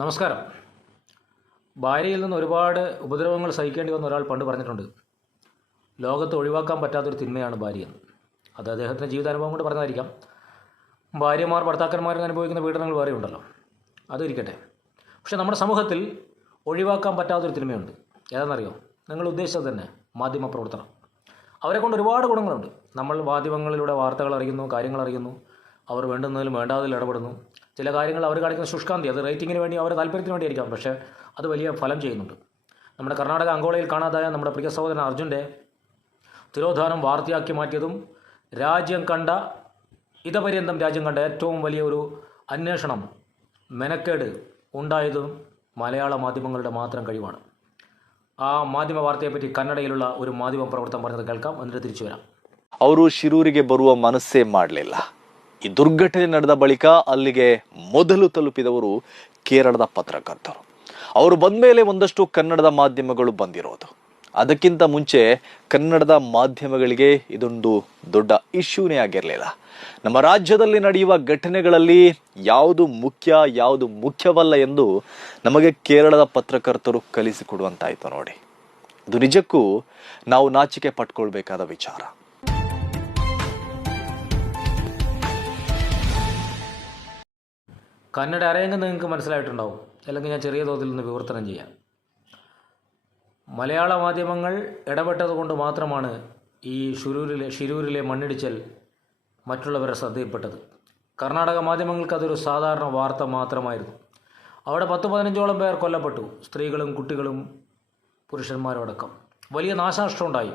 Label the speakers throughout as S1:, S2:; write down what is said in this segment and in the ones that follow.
S1: നമസ്കാരം. ഭാര്യയിൽ നിന്ന് ഒരുപാട് ഉപദ്രവങ്ങൾ സഹിക്കേണ്ടി വന്ന ഒരാൾ പണ്ട് പറഞ്ഞിട്ടുണ്ട്. ലോകത്ത് ഒഴിവാക്കാൻ പറ്റാത്തൊരു തിന്മയാണ് ഭാര്യയെന്ന്. അത് അദ്ദേഹത്തിന്റെ ജീവിതാനുഭവം കൊണ്ട് പറഞ്ഞതായിരിക്കാം. ഭാര്യമാർ ഭർത്താക്കന്മാർ അനുഭവിക്കുന്ന പീഡനങ്ങൾ വേറെ ഉണ്ടല്ലോ. അതിരിക്കട്ടെ. പക്ഷെ നമ്മുടെ സമൂഹത്തിൽ ഒഴിവാക്കാൻ പറ്റാത്തൊരു തിന്മയുണ്ട്. ഏതാണെന്നറിയോ? നിങ്ങൾ ഉദ്ദേശിച്ചത് തന്നെ മാധ്യമപ്രവർത്തനം. അവരെ കൊണ്ട് ഒരുപാട് ഗുണങ്ങളുണ്ട്. നമ്മൾ മാധ്യമങ്ങളിലൂടെ വാർത്തകൾ അറിയുന്നു കാര്യങ്ങൾ അറിയുന്നു. അവർ വേണ്ടുന്നതിലും വേണ്ടാതിൽ ഇടപെടുന്നു. ചില കാര്യങ്ങൾ അവർ കാണിക്കുന്ന ശുഷ്കാന്തി അത് റേറ്റിങ്ങിന് വേണ്ടി അവരുടെ താല്പര്യത്തിന് വേണ്ടിയായിരിക്കാം പക്ഷേ അത് വലിയ ഫലം ചെയ്യുന്നുണ്ട് നമ്മുടെ കർണാടക അങ്കോളയിൽ കാണാതായ നമ്മുടെ പ്രിയ സഹോദരൻ അർജുൻ്റെ തിരോധാനം വാർത്തയാക്കി മാറ്റിയതും രാജ്യം കണ്ട ഇതപര്യന്തം രാജ്യം കണ്ട ഏറ്റവും വലിയ ഒരു അന്വേഷണം മെനക്കേട് ഉണ്ടായതും മലയാള മാധ്യമങ്ങളുടെ മാത്രം കഴിവാണ് ആ മാധ്യമ വാർത്തയെപ്പറ്റി കന്നഡയിലുള്ള ഒരു മാധ്യമ പ്രവർത്തനം പറഞ്ഞത് കേൾക്കാം എന്നിട്ട് തിരിച്ചു വരാം
S2: ಅವರು ಶಿರೂರಿಗೆ ಬರುವ ಮನಸ್ಸೇ ಮಾಡಲಿಲ್ಲ ಈ ದುರ್ಘಟನೆ ನಡೆದ ಬಳಿಕ ಅಲ್ಲಿಗೆ ಮೊದಲು ತಲುಪಿದವರು ಕೇರಳದ ಪತ್ರಕರ್ತರು. ಅವರು ಬಂದ ಮೇಲೆ ಒಂದಷ್ಟು ಕನ್ನಡದ ಮಾಧ್ಯಮಗಳು ಬಂದಿರೋದು. ಅದಕ್ಕಿಂತ ಮುಂಚೆ ಕನ್ನಡದ ಮಾಧ್ಯಮಗಳಿಗೆ ಇದೊಂದು ದೊಡ್ಡ ಇಶ್ಯೂನೇ ಆಗಿರಲಿಲ್ಲ. ನಮ್ಮ ರಾಜ್ಯದಲ್ಲಿ ನಡೆಯುವ ಘಟನೆಗಳಲ್ಲಿ ಯಾವುದು ಮುಖ್ಯ, ಯಾವುದು ಮುಖ್ಯವಲ್ಲ ಎಂದು ನಮಗೆ ಕೇರಳದ ಪತ್ರಕರ್ತರು ಕಲಿಸಿಕೊಡುವಂತಾಯ್ತು ನೋಡಿ. ಇದು ನಿಜಕ್ಕೂ ನಾವು ನಾಚಿಕೆ ಪಟ್ಕೊಳ್ಬೇಕಾದ ವಿಚಾರ.
S1: കന്നഡ അറിയെങ്കിൽ നിങ്ങൾക്ക് മനസ്സിലായിട്ടുണ്ടാവും. അല്ലെങ്കിൽ ഞാൻ ചെറിയ തോതിൽ നിന്ന് വിവർത്തനം ചെയ്യാം. മലയാള മാധ്യമങ്ങൾ ഇടപെട്ടതുകൊണ്ട് മാത്രമാണ് ഈ ഷിരൂരിലെ ഷിരൂരിലെ മണ്ണിടിച്ചൽ മറ്റുള്ളവരെ ശ്രദ്ധയിൽപ്പെട്ടത്. കർണാടക മാധ്യമങ്ങൾക്ക് അതൊരു സാധാരണ വാർത്ത മാത്രമായിരുന്നു. അവിടെ പത്ത് പതിനഞ്ചോളം പേർ കൊല്ലപ്പെട്ടു. സ്ത്രീകളും കുട്ടികളും പുരുഷന്മാരും അടക്കം വലിയ നാശനഷ്ടം ഉണ്ടായി.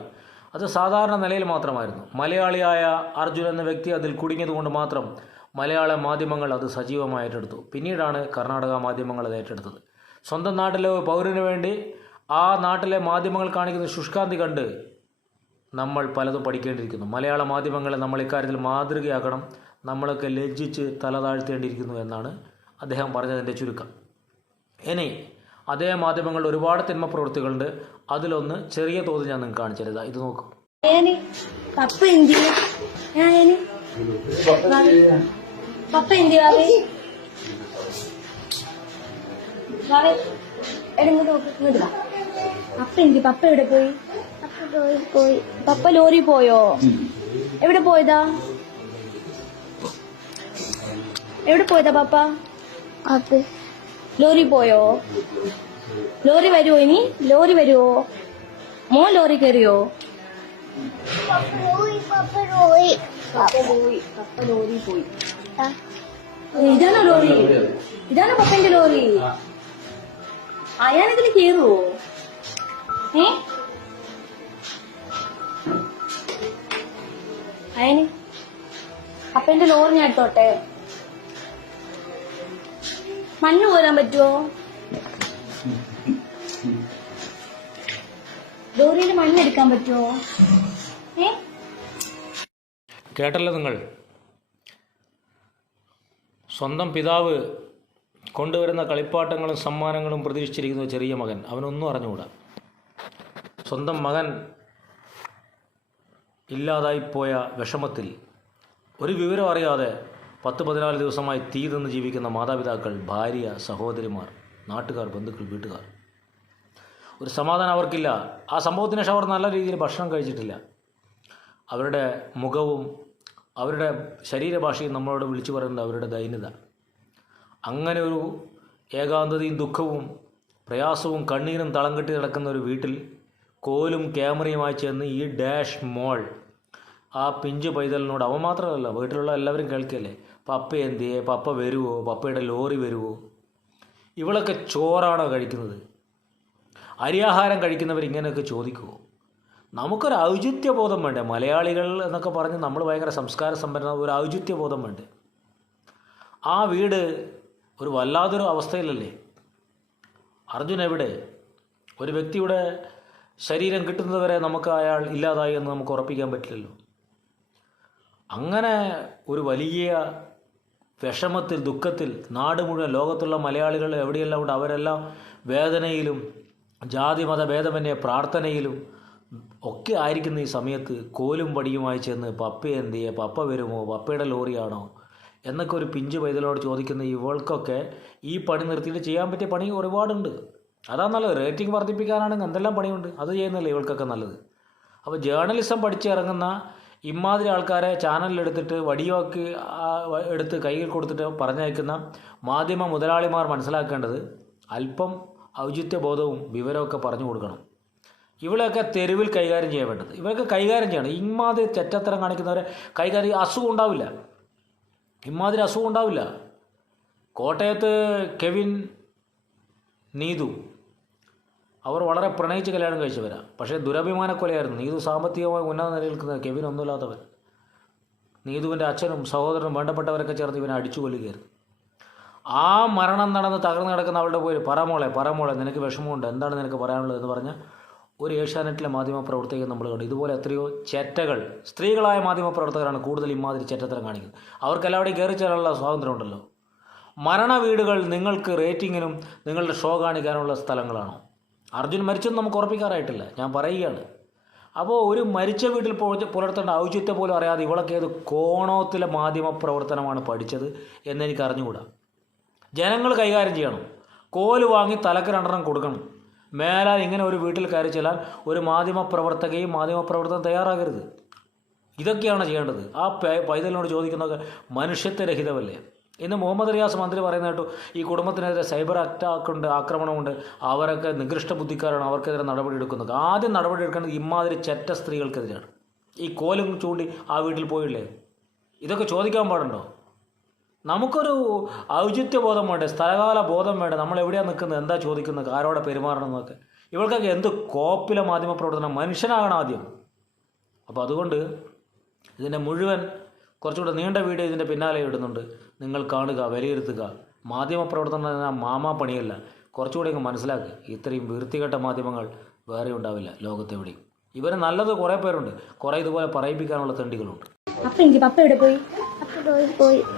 S1: അത് സാധാരണ നിലയിൽ മാത്രമായിരുന്നു. മലയാളിയായ അർജുൻ എന്ന വ്യക്തി അതിൽ കുടുങ്ങിയതുകൊണ്ട് മാത്രം മലയാള മാധ്യമങ്ങൾ അത് സജീവമായി ഏറ്റെടുത്തു പിന്നീടാണ് കർണാടക മാധ്യമങ്ങൾ അത് ഏറ്റെടുത്തത്. സ്വന്തം നാട്ടിലെ പൗരന് വേണ്ടി ആ നാട്ടിലെ മാധ്യമങ്ങൾ കാണിക്കുന്ന ശുഷ്കാന്തി കണ്ട് നമ്മൾ പലതും പഠിക്കേണ്ടിയിരിക്കുന്നു. മലയാള മാധ്യമങ്ങളെ നമ്മൾ ഇക്കാര്യത്തിൽ മാതൃകയാക്കണം. നമ്മളൊക്കെ ലജ്ജിച്ച് തല താഴ്ത്തേണ്ടിയിരിക്കുന്നു എന്നാണ് അദ്ദേഹം പറഞ്ഞതിന്റെ ചുരുക്കം. ഇനി അതേ മാധ്യമങ്ങളിൽ ഒരുപാട് തിന്മ പ്രവൃത്തികളുണ്ട്. അതിലൊന്ന് ചെറിയ തോതിൽ ഞാൻ നിങ്ങൾക്ക് കാണിച്ചു തരാം ഇത് നോക്കൂ.
S3: പപ്പ എന്തി വാവേ വാവേ എടാ ഇങ്ങോട്ട് നോക്ക് ഇങ്ങോട്ട് വാ. പപ്പ എന്തി പപ്പ എവിടെ പോയി? പോയി പപ്പ ലോറി പോയോ? എവിടെ പോയതാ? എവിടെ പോയതാ പപ്പ? അത്. ലോറി പോയോ? ലോറി വരുമോ ഇനി? ലോറി വരുമോ മോ ലോറി കയറിയോ? പപ്പ പോയി പപ്പ ലോറി പോയി. ഇതാണോ ലോറി? ഇതാണോ പപ്പന്റെ ലോറി? അയാളിതിൽ കേറുവോ? ഏ? അയന്? അപ്പന്റെ ലോറി ഞാൻ എടുത്തോട്ടെ. മണ്ണ് പോരാൻ പറ്റുമോ ലോറിയിൽ മണ്ണെടുക്കാൻ പറ്റുമോ ഏ?
S1: കേട്ടല്ലോ നിങ്ങൾ. സ്വന്തം പിതാവ് കൊണ്ടുവരുന്ന കളിപ്പാട്ടങ്ങളും സമ്മാനങ്ങളും പ്രതീക്ഷിച്ചിരിക്കുന്ന ചെറിയ മകൻ. അവനൊന്നും അറിഞ്ഞുകൂടാ. സ്വന്തം മകൻ ഇല്ലാതായിപ്പോയ വിഷമത്തിൽ ഒരു വിവരം അറിയാതെ പത്ത് പതിനാല് ദിവസമായി തീ തിന്ന് ജീവിക്കുന്ന മാതാപിതാക്കൾ ഭാര്യ സഹോദരിമാർ നാട്ടുകാർ ബന്ധുക്കൾ വീട്ടുകാർ. ഒരു സമാധാനം അവർക്കില്ല. ആ സംഭവത്തിന് ശേഷം അവർ നല്ല രീതിയിൽ ഭക്ഷണം കഴിച്ചിട്ടില്ല. അവരുടെ മുഖവും അവരുടെ ശരീരഭാഷയും നമ്മളോട് വിളിച്ചു പറയുന്നത് അവരുടെ ദൈന്യത. അങ്ങനെ ഒരു ഏകാന്തതയും ദുഃഖവും പ്രയാസവും കണ്ണീരും തളം കെട്ടി നടക്കുന്ന ഒരു വീട്ടിൽ കോലും ക്യാമറയുമായി ചെന്ന് ഈ ഡാഷ് മോൾ ആ പിഞ്ചു പൈതലിനോട് അവൻ മാത്രമല്ല വീട്ടിലുള്ള എല്ലാവരും കേൾക്കല്ലേ? പപ്പ എന്തിയെ? പപ്പ വരുമോ പപ്പയുടെ ലോറി വരുമോ ഇവളൊക്കെ ചോറാണോ കഴിക്കുന്നത്? അരിയാഹാരം കഴിക്കുന്നവർ ഇങ്ങനെയൊക്കെ ചോദിക്കുമോ നമുക്കൊരു ഔചിത്യബോധം വേണ്ടേ? മലയാളികൾ എന്നൊക്കെ പറഞ്ഞ് നമ്മൾ ഭയങ്കര സംസ്കാര സമ്പന്ന ഒരു ഔചിത്യബോധം വേണ്ടേ? ആ വീട് ഒരു വല്ലാതൊരു അവസ്ഥയിലല്ലേ? അർജുൻ എവിടെ? ഒരു വ്യക്തിയുടെ ശരീരം കിട്ടുന്നതുവരെ നമുക്ക് അയാൾ ഇല്ലാതായി എന്ന് നമുക്ക് ഉറപ്പിക്കാൻ പറ്റില്ലല്ലോ. അങ്ങനെ ഒരു വലിയ വിഷമത്തിൽ ദുഃഖത്തിൽ നാട് മുഴുവൻ ലോകത്തുള്ള മലയാളികൾ എവിടെയെല്ലാം ഉണ്ട് അവരെല്ലാം വേദനയിലും ജാതി മത ഭേദമന്യ പ്രാർത്ഥനയിലും ഒക്കെ ആയിരിക്കുന്ന ഈ സമയത്ത് കോലും പടിയുമായി ചെന്ന് പപ്പ എന്തിയെ പപ്പ വരുമോ? പപ്പയുടെ ലോറിയാണോ? എന്നൊക്കെ ഒരു പിഞ്ച് പൈതലോട് ചോദിക്കുന്ന ഇവൾക്കൊക്കെ ഈ പണി നിർത്തിയിട്ട് ചെയ്യാൻ പറ്റിയ പണി ഒരുപാടുണ്ട്. അതാ നല്ലത്. റേറ്റിംഗ് വർദ്ധിപ്പിക്കാനാണെങ്കിൽ എന്തെല്ലാം പണിയുണ്ട്? അത് ചെയ്യുന്നില്ല ഇവൾക്കൊക്കെ നല്ലത്. അപ്പോൾ ജേർണലിസം പഠിച്ചിറങ്ങുന്ന ഇമാതിരി ആൾക്കാരെ ചാനലിലെടുത്തിട്ട് വടിയോക്ക് എടുത്ത് കയ്യിൽ കൊടുത്തിട്ട് പറഞ്ഞയക്കുന്ന മാധ്യമ മുതലാളിമാർ മനസ്സിലാക്കേണ്ടത് അല്പം ഔചിത്യബോധവും വിവരമൊക്കെ പറഞ്ഞു കൊടുക്കണം. ഇവളെയൊക്കെ തെരുവിൽ കൈകാര്യം ചെയ്യാൻ വേണ്ടത്. ഇവരൊക്കെ കൈകാര്യം ചെയ്യണം. ഇമാതിരി തെറ്റത്തരം കാണിക്കുന്നവരെ കൈകാര്യം അസുഖം ഉണ്ടാവില്ല. ഇമാതിരി അസുഖം ഉണ്ടാവില്ല. കോട്ടയത്ത് കെവിൻ നീതു. അവർ വളരെ പ്രണയിച്ച് കല്യാണം കഴിച്ചവരാണ് പക്ഷേ ദുരഭിമാന കൊലയായിരുന്നു നീതു സാമ്പത്തികമായി ഉന്നത നിലയിൽ നിൽക്കുന്നത് കെവിൻ ഒന്നുമില്ലാത്തവൻ. നീതുവിന്റെ അച്ഛനും സഹോദരനും വേണ്ടപ്പെട്ടവരൊക്കെ ചേർന്ന് ഇവനെ അടിച്ചു കൊല്ലുകയായിരുന്നു ആ മരണം നടന്ന് തകർന്നു കിടക്കുന്ന അവളുടെ പോയി പറമോളെ. പറമോളെ നിനക്ക് വിഷമമുണ്ട്. എന്താണ് നിനക്ക് പറയാനുള്ളത് എന്ന് പറഞ്ഞ് ഒരു ഏഷ്യാനെറ്റിലെ മാധ്യമ പ്രവർത്തകർ നമ്മൾ കണ്ടു. ഇതുപോലെ എത്രയോ ചേറ്റകൾ സ്ത്രീകളായ മാധ്യമ പ്രവർത്തകരാണ് കൂടുതൽ ഇമാതിരി ചേറ്റത്തരം കാണിക്കുന്നത്. അവർക്കെല്ലാവരുടെയും കയറി ചേരാനുള്ള സ്വാതന്ത്ര്യമുണ്ടല്ലോ മരണ വീടുകൾ നിങ്ങൾക്ക് റേറ്റിങ്ങിനും നിങ്ങളുടെ ഷോ കാണിക്കാനുള്ള സ്ഥലങ്ങളാണോ? അർജുൻ മരിച്ചെന്ന് നമുക്ക് ഉറപ്പിക്കാറായിട്ടില്ല. ഞാൻ പറയുകയാണ്. അപ്പോൾ ഒരു മരിച്ച വീട്ടിൽ പുലർത്തേണ്ട ഔചിത്യം പോലും അറിയാതെ ഇവളൊക്കെ ഏത് കോണത്തിലെ മാധ്യമ പ്രവർത്തനമാണ് പഠിച്ചത് എന്നെനിക്ക് അറിഞ്ഞുകൂടാ. ജനങ്ങൾ കൈകാര്യം ചെയ്യണം. കോൽ വാങ്ങി തലക്ക് രണ്ടെണ്ണം കൊടുക്കണം. മേലാൽ ഇങ്ങനെ ഒരു വീട്ടിൽ കയറി ചെല്ലാൻ ഒരു മാധ്യമ പ്രവർത്തകയും മാധ്യമ പ്രവർത്തനം തയ്യാറാകരുത്. ഇതൊക്കെയാണ് ചെയ്യേണ്ടത്. ആ പൈതലിനോട് ചോദിക്കുന്നതൊക്കെ മനുഷ്യത്വരഹിതമല്ലേ? ഇന്ന് മുഹമ്മദ് റിയാസ് മന്ത്രി പറയുന്ന കേട്ടു. ഈ കുടുംബത്തിനെതിരെ സൈബർ അറ്റാക്ക് ഉണ്ട് ആക്രമണമുണ്ട്. അവരൊക്കെ നികൃഷ്ട ബുദ്ധിക്കാരാണ്. അവർക്കെതിരെ നടപടി എടുക്കുന്നത്. ആദ്യം നടപടി എടുക്കേണ്ടത് ഇമാതിരി ചെറ്റ സ്ത്രീകൾക്കെതിരെയാണ് ഈ കോലും ചൂണ്ടി ആ വീട്ടിൽ പോയില്ലേ? ഇതൊക്കെ ചോദിക്കാൻ പാടുണ്ടോ? നമുക്കൊരു ഔചിത്യ ബോധം വേണ്ടേ സ്ഥലകാല ബോധം വേണ്ടേ നമ്മൾ എവിടെയാണ് നിൽക്കുന്നത്? എന്താ ചോദിക്കുന്നത്? ആരോടെ പെരുമാറണം എന്നൊക്കെ. ഇവൾക്കൊക്കെ എന്ത് കോപ്പിലെ മാധ്യമ പ്രവർത്തനം? മനുഷ്യനാകണം ആദ്യം. അപ്പോൾ അതുകൊണ്ട് ഇതിന്റെ മുഴുവൻ കുറച്ചുകൂടെ നീണ്ട വീഡിയോ ഇതിന്റെ പിന്നാലെ ഇടുന്നുണ്ട്. നിങ്ങൾ കാണുക വിലയിരുത്തുക. മാധ്യമ പ്രവർത്തനം എന്ന മാമാ പണിയല്ല. കുറച്ചുകൂടി അങ്ങ് മനസ്സിലാക്കുക ഇത്രയും വൃത്തികെട്ട മാധ്യമങ്ങൾ വേറെ ഉണ്ടാവില്ല ലോകത്തെവിടെയും. ഇവർ നല്ലത് കുറേ പേരുണ്ട്. കുറേ ഇതുപോലെ പറയിപ്പിക്കാനുള്ള തെണ്ടികളുണ്ട്.
S3: അപ്പോൾ എനിക്ക് പപ്പ എവിടെ പോയി?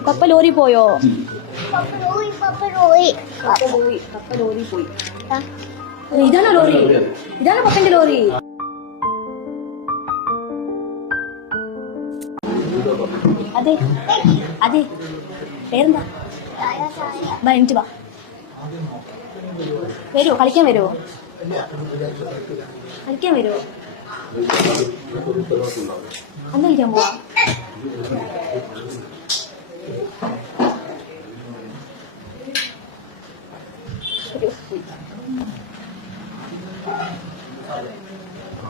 S3: പപ്പ ലോറി പോയോ? ഇതാണോ ലോറി? ഇതാണോ പപ്പന്റെ ലോറി? അതെ അതെ. പേരെന്താ? വാ എനിക്ക് വാ. വരുമോ കളിക്കാൻ വരുമോ കളിക്കാൻ വരുമോ അന്ന് കളിക്കാൻ പോവാ.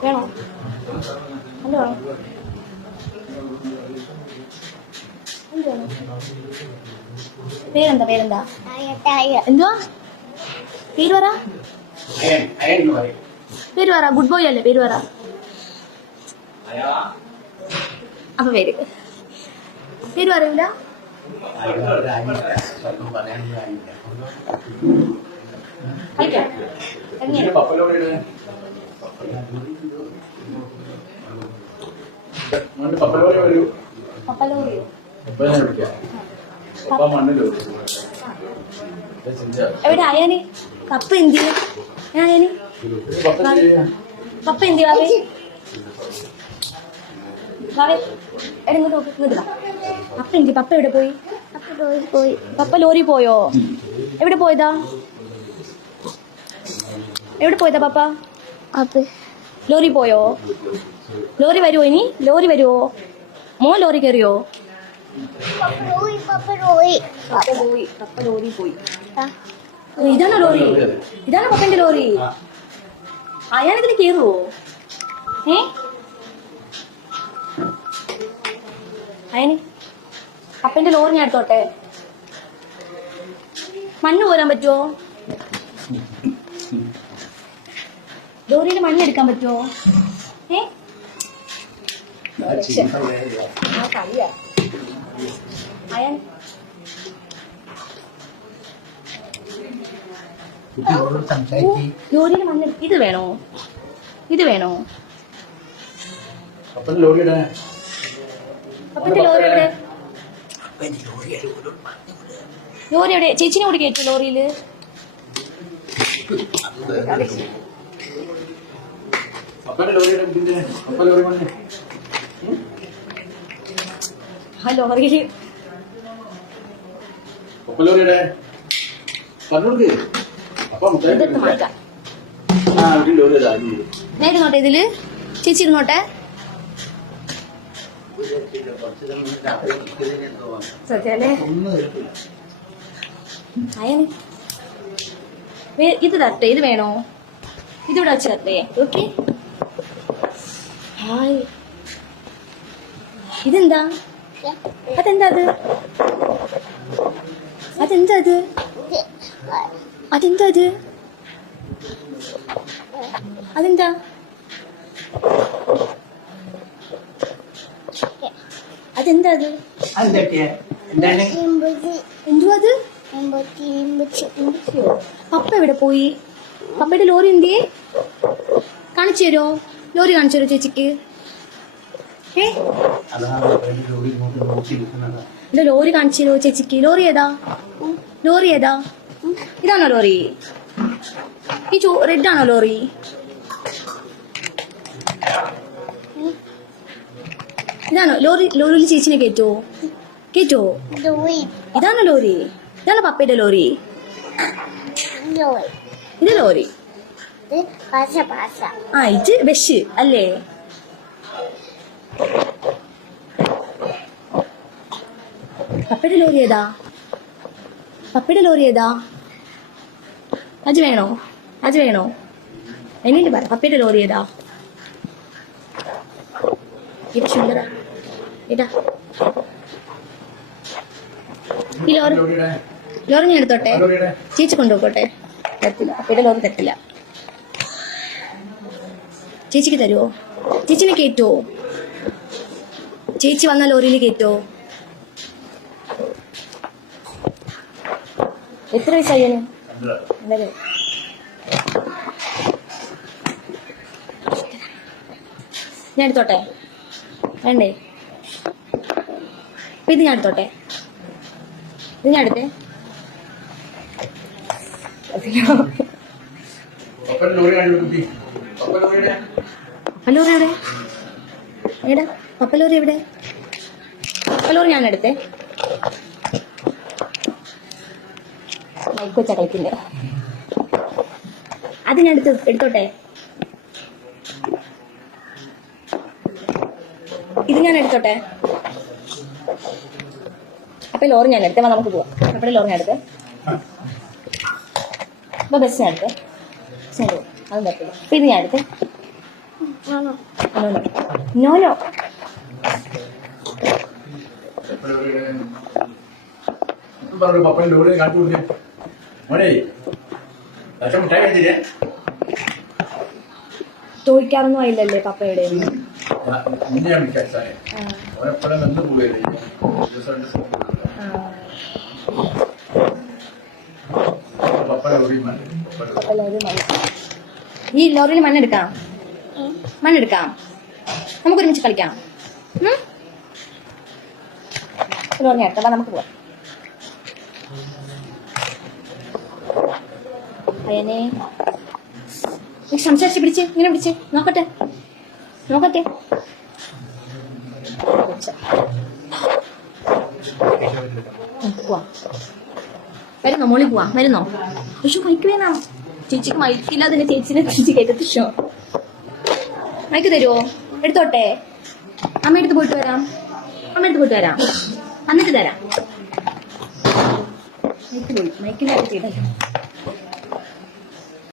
S3: വേണോ എന്ത് വേണം പേരെന്താ പേരെന്താ? എന്തുവാ? പേര് പറ. പേര് പറ. ഗുഡ് ബോയ് അല്ലേ പേര് പറ. അപ്പൊ പേര് പേര് പറയൂല കളിക്കാം എങ്ങനെ
S4: പപ്പലോറി വരൂ
S3: പപ്പലോറിയോ
S4: പപ്പനെ വിളിക്കാം പപ്പ മണ്ണിൽ
S3: എവിടെ അയാന് കപ്പ എന്തി അയാന്
S4: പപ്പ
S3: എന്തി വാവേ വാവേ എടാ ഇങ്ങോട്ട് നോക്ക് ഇങ്ങോട്ട് വാ. പപ്പ എന്തി പപ്പ എവിടെ പോയി? പോയി പപ്പ ലോറി പോയോ? എവിടെ പോയതാ? എവിടെ പോയതാ പപ്പ? ലോറി പോയോ? ലോറി വരുമോ ഇനി? ലോറി വരുമോ മോൻ ലോറി കയറിയോ? പപ്പ പോയി പപ്പ ലോറി പോയി. ഇതാണോ ലോറി. ഇതാണോ പപ്പന്റെ ലോറി. അയാളിതിൽ കേറുവോ ഏ? അയന് അപ്പന്റെ ലോറി ഞാൻ എടുത്തോട്ടെ? മണ്ണ് പോരാൻ പറ്റുമോ ലോറിയിൽ മണ്ണ് എടുക്കാൻ പറ്റുമോ ഏ? അയൻ. ലോറിയിൽ മണ്ണ് ഇത് വേണോ? ഇത് വേണോ?
S4: ലോറി ഇടാൻ
S3: പപ്പന്റെ ലോറി എവിടെ? ലോറി എവിടെ? ചേച്ചിനെ കൂടി കയറ്റു ലോറിയിൽ?
S4: പപ്പന്റെ ലോറി ഇടാൻ ഇതിന്റെ പപ്പ ലോറി മണ്ണേ
S3: ആ ലോറിയിൽ
S4: പപ്പലോറിയുടെ പറഞ്ഞോടുക്ക് അപ്പ ഇത്
S3: തട്ടേ ഇത് വേണോ? ഇതിവിടെ വെച്ച് തട്ടേ ഓക്കെ. ഹായ്. ഇതെന്താ? അതെന്താ അത്? അതെന്താ അത്? അതെന്താ അത്? അതെന്താ? അതെന്താ അത് എന്തുവാ അത് പപ്പ എവിടെ പോയി? പപ്പയുടെ ലോറി എന്തിയേ കാണിച്ചു തരുമോ ലോറി കാണിച്ചു തരുമോ ചേച്ചിക്ക്? ഏ? എന്റെ ലോറി കാണിച്ചു തരുമോ ചേച്ചിക്ക്? ലോറി ഏതാ? ലോറി ഏതാ? ഇതാണോ ലോറി? ഈ ചോ റെഡ് ആണോ ലോറി? ഇതാണോ? ലോറി ലോറിയിൽ ചേച്ചിനെ കേറ്റോ കേറ്റോ ഇതാണോ ലോറി? ഇതാണോ പപ്പയുടെ ലോറി? ഇത് ലോറി. ആ ഇത് ബസ് അല്ലേ? പപ്പയുടെ ലോറി ഏതാ? പപ്പയുടെ ലോറി ഏതാ? അത് വേണോ? അത് വേണോ? എന്നിട്ട് പറ പപ്പയുടെ ലോറി ഏതാ? ഇത് ഇതാ. ഈ ലോറി ലോറി ഞാൻ എടുത്തോട്ടെ? ചേച്ചി കൊണ്ടുപോയിക്കോട്ടെ? തരത്തില്ല. പപ്പയുടെ ലോറി തരത്തില്ല. ചേച്ചിക്ക് തരുമോ ചേച്ചിനെ കയറ്റുമോ ചേച്ചി വന്ന ലോറിയിൽ കയറ്റുമോ എത്ര വയസ്സായി? ഒന്നര. ഞാൻ എടുത്തോട്ടെ? വേണ്ടേ? അപ്പൊ ഇത് ഞാൻ എടുത്തോട്ടെ ഇത് ഞാൻ എടുത്തേ പപ്പലൂറി എവിടെ? എടാ പപ്പലൂറി എവിടെ? പപ്പലൂറി ഞാൻ എടുത്തേ മൈക്ക് ചക്കളിക്കില്ലേ കളിക്കില്ല അത് ഞാൻ എടുത്ത് എടുത്തോട്ടെ? ഇത് ഞാൻ എടുത്തോട്ടെ അപ്പൊ ലോറി ഞാൻ എടുത്തേ. നമുക്ക് പോവാം. അപ്പഴേ ലോറി ഞാൻ എടുത്തേ. അപ്പൊ ബസ് ഞാൻ എടുത്തേ. ബസ് ഞാൻ പോവാം. അതും പറ്റില്ല. അപ്പൊ ഇത് ഞാൻ എടുത്തേ.
S4: നോനോ
S3: ചോദിക്കാറൊന്നും ആയില്ലല്ലേ പപ്പയുടെ
S4: ഒന്നും ഞാൻ ഓരെപ്പോഴും പോവുകയല്ലേ. പപ്പ ലോറി മതി പപ്പ ലോറി
S3: ഈ ലോറിയിൽ മണ്ണെടുക്കാം മണ്ണെടുക്കാം നമുക്ക് ഒരുമിച്ച് കളിക്കാം. ഉം? ലോറി എടുക്കാം. നമുക്ക് പോവാം. സംസാരിച്ച് പിടിച്ച് ഇങ്ങനെ പിടിച്ച്. നോക്കട്ടെ. നോക്കട്ടെ. വരുന്നോ മോളിൽ പോവാം. വരുന്നോ? പക്ഷെ മൈക്ക് വേണം? ചേച്ചിക്ക് മൈക്കില്ല അതിന് ചേച്ചിനെ ചേച്ചി ഷോ മൈക്ക് തരുമോ എടുത്തോട്ടെ. അമ്മ എടുത്ത് പോയിട്ട് വരാം. അമ്മ എടുത്ത് പോയിട്ട് വരാം. എന്നിട്ട് തരാം. മൈക്ക് മൈക്കിലായിട്ട് ചെയ്തല്ലോ